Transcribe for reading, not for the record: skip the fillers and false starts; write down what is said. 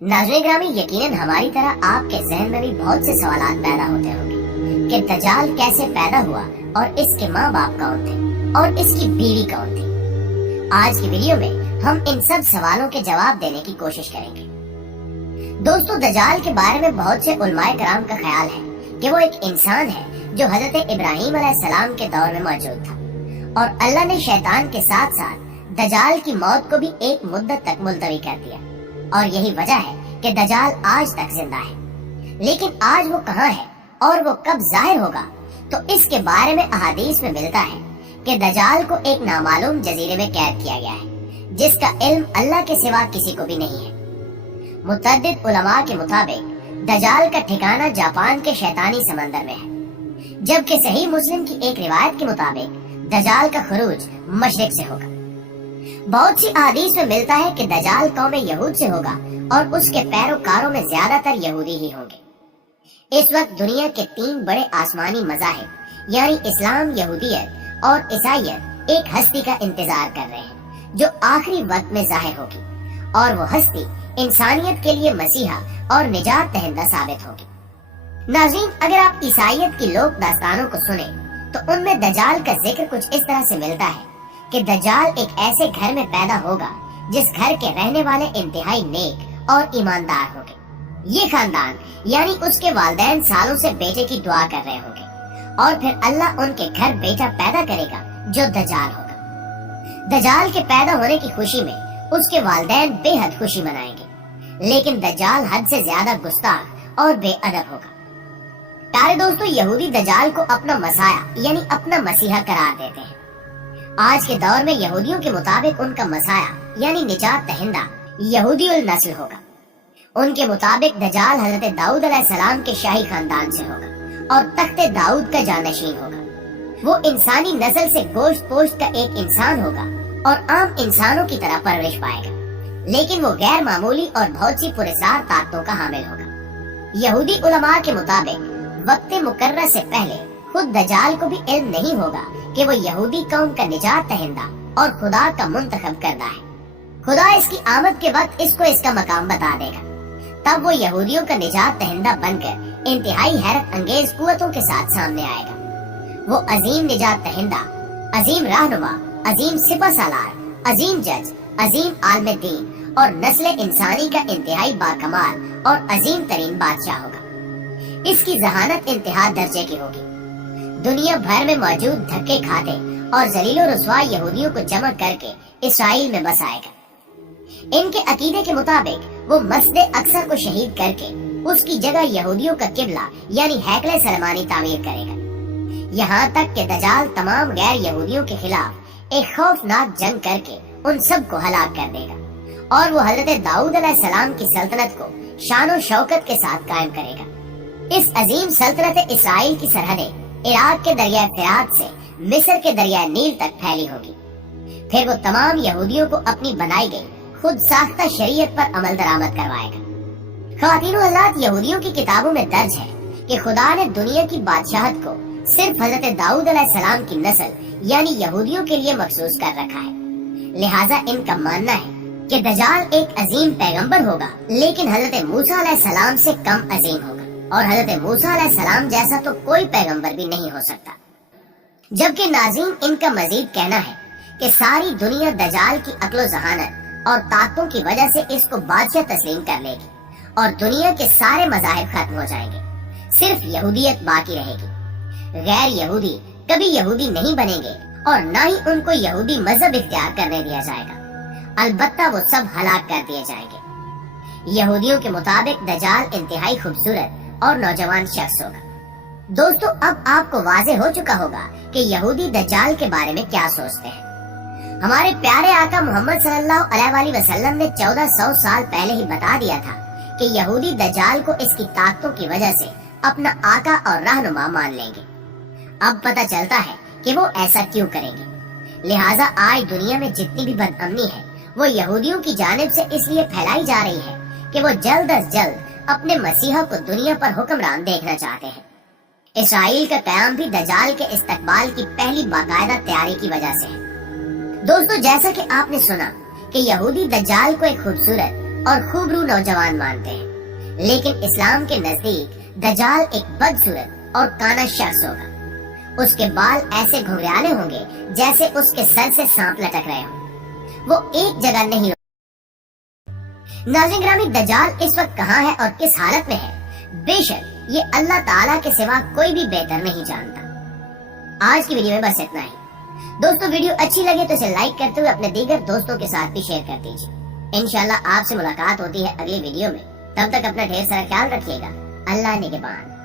नाज़रीन ग्रामी, यकीनन हमारी तरह आपके जहन में भी बहुत से सवालात पैदा होते होंगे कि दज्जाल कैसे पैदा हुआ और इसके माँ बाप कौन थे और इसकी बीवी कौन थी। आज की वीडियो में हम इन सब सवालों के जवाब देने की कोशिश करेंगे। दोस्तों, दज्जाल के बारे में बहुत से उलमाए कराम का ख्याल है कि वो एक इंसान है जो हजरत इब्राहीम अलैहिस्सलाम के दौर में मौजूद था और अल्लाह ने शैतान के साथ साथ दज्जाल की मौत को भी एक मुद्दत तक मुलतवी कर दिया और यही वजह है कि दज्जाल आज तक जिंदा है। लेकिन आज वो कहाँ है और वो कब जाहिर होगा, तो इसके बारे में अहादीस में मिलता है कि दज्जाल को एक नामालूम जजीरे में कैद किया गया है जिसका इल्म अल्लाह के सिवा किसी को भी नहीं है। मुतअद्दिद उलमा के मुताबिक दज्जाल का ठिकाना जापान के शैतानी समंदर में है, जबकि सही मुस्लिम की एक रिवायत के मुताबिक दज्जाल का खरूज मशरिक से होगा। बहुत सी अहादीस में मिलता है कि दज्जाल कौम यहूद से होगा और उसके पैरोकारों में ज्यादातर यहूदी ही होंगे। इस वक्त दुनिया के 3 बड़े आसमानी मज़ाहिब यानी इस्लाम, यहूदियत और ईसाईयत एक हस्ती का इंतजार कर रहे हैं जो आखिरी वक्त में जाहिर होगी और वो हस्ती इंसानियत के लिए मसीहा और निजात दहिंदा साबित होगी। नाज़रीन, अगर आप ईसाईयत की लोक दास्तानों को सुने तो उनमें दज्जाल का जिक्र कुछ इस तरह से मिलता है कि दज्जाल एक ऐसे घर में पैदा होगा जिस घर के रहने वाले इंतहाई नेक और ईमानदार होंगे। ये खानदान यानी उसके वालिदैन सालों से बेटे की दुआ कर रहे होंगे और फिर अल्लाह उनके घर बेटा पैदा करेगा जो दज्जाल होगा। दज्जाल के पैदा होने की खुशी में उसके वालिदैन बेहद खुशी मनाएंगे, लेकिन दज्जाल हद से ज्यादा गुस्ताख और बेअदब होगा। प्यारे दोस्तों, यहूदी दज्जाल को अपना मसाया यानी अपना मसीहा करार देते हैं। आज के दौर में यहूदियों के मुताबिक उनका मसाया यानी निजात दहिंदा यहूदीउल नस्ल होगा। उनके मुताबिक दज्जाल हजरत दाऊद अलैहिस्सलाम के शाही खानदान से होगा और तख्ते दाऊद का जानशीन होगा। वो इंसानी नस्ल से गोश्त पोश्त का एक इंसान होगा और आम इंसानों की तरह परवरिश पाएगा, लेकिन वो गैर मामूली और बहुत सी पुरस्कार ताकतों का हामिल होगा। यहूदी उलमा के मुताबिक वक्त मुकर्रर से पहले खुद दज्जाल को भी इल्म नहीं होगा कि वो यहूदी कौम का निजात दहिंदा और खुदा का मुंतखब करना है। खुदा इसकी आमद के वक्त इसको इसका मकाम बता देगा, तब वो यहूदियों का निजात दहिंदा बनकर इंतहाई हैरत अंगेज कुव्वतों के साथ सामने आएगा। वो अजीम निजात दहिंदा, अजीम रहनुमा, अजीम सिपह सालार, अजीम जज, अजीम आलम दीन और नस्ल इंसानी का इंतहाई बाकमाल और अजीम तरीन बादशाह होगा। इसकी जहानत इंतहा दर्जे की होगी। दुनिया भर में मौजूद धक्के खाते और जलीलो रुस्वा यहूदियों को जमा करके इसराइल में बसाएगा। इनके अकीदे के मुताबिक वो मस्जिद अक्सा को शहीद करके उसकी जगह यहूदियों का किबला यानी हैकले सलमानी तामीर करेगा। यहाँ तक कि दज्जाल तमाम गैर यहूदियों के खिलाफ एक खौफनाक जंग करके उन सब को हलाक कर देगा और वो हजरत दाऊद अलैहिस्सलाम की सल्तनत को शान और शौकत के साथ कायम करेगा। इस अजीम सल्तनत इसराइल की सरहदें इराक के दरिया फिरात से मिस्र के दरिया नील तक फैली होगी। फिर वो तमाम यहूदियों को अपनी बनाई गई खुद साख्ता शरीयत पर अमल दरामद करवाएगा। ख्वातीनो हज़रात, यहूदियों की किताबों में दर्ज है कि खुदा ने दुनिया की बादशाहत को सिर्फ हजरत दाऊद अलैहिस्सलाम की नस्ल यानी यहूदियों के लिए मखसूस कर रखा है। लिहाजा इनका मानना है कि दज्जाल एक अजीम पैगंबर होगा, लेकिन हजरत मूसा अलैहिस्सलाम से कम अजीम होगा और हजरत मूसा अलैहिस्सलाम जैसा तो कोई पैगंबर भी नहीं हो सकता। जबकि नाज़रीन, इनका मजीद कहना है कि सारी दुनिया दज्जाल की अक्लो जहानत और ताकतों की वजह से इसको बादशाह तस्लीम कर लेगी और दुनिया के सारे मज़ाहिब खत्म हो जाएंगे, सिर्फ यहूदियत बाकी रहेगी। गैर यहूदी कभी यहूदी नहीं बनेंगे और न ही उनको यहूदी मजहब इख्तियार करने दिया जाएगा, अलबत्ता वो सब हलाक कर दिए जाएंगे। यहूदियों के मुताबिक दज्जाल इंतहाई खूबसूरत और नौजवान शख्स होगा। दोस्तों, अब आपको वाज़े हो चुका होगा कि यहूदी दज्जाल के बारे में क्या सोचते हैं। हमारे प्यारे आका मोहम्मद सल्लल्लाहु अलैहि वसल्लम ने 1400 साल पहले ही बता दिया था कि यहूदी दज्जाल को इसकी ताकतों की वजह से अपना आका और रहनुमा मान लेंगे। अब पता चलता है कि वो ऐसा क्यों करेंगे। लिहाजा आज दुनिया में जितनी भी बदअमनी है वो यहूदियों की जानिब से इसलिए फैलाई जा रही है कि वो जल्द अज जल्द अपने मसीहा को दुनिया पर हुक्मरान देखना चाहते हैं। इसराइल का क़याम भी दज्जाल के इस्तकबाल की पहली बाकायदा तैयारी की वजह से है। दोस्तों, जैसा कि आपने सुना कि यहूदी दज्जाल को एक खूबसूरत और खूबरू नौजवान मानते हैं, लेकिन इस्लाम के नजदीक दज्जाल एक बदसूरत और काना शख्स होगा। उसके बाल ऐसे घुंघराले होंगे जैसे उसके सर से सांप लटक रहे हों। वो एक जगह नहीं। नाज़रीन ग्रामी, दज्जाल इस वक्त कहाँ है और किस हालत में है, बेशक ये अल्लाह ताला के सिवा कोई भी बेहतर नहीं जानता। आज की वीडियो में बस इतना ही। दोस्तों, वीडियो अच्छी लगे तो इसे लाइक करते हुए अपने दीगर दोस्तों के साथ भी शेयर कर दीजिए। इंशाल्लाह आपसे मुलाकात होती है अगली वीडियो में। तब तक अपना ढेर सारा ख्याल रखिएगा। अल्लाह निगहबान।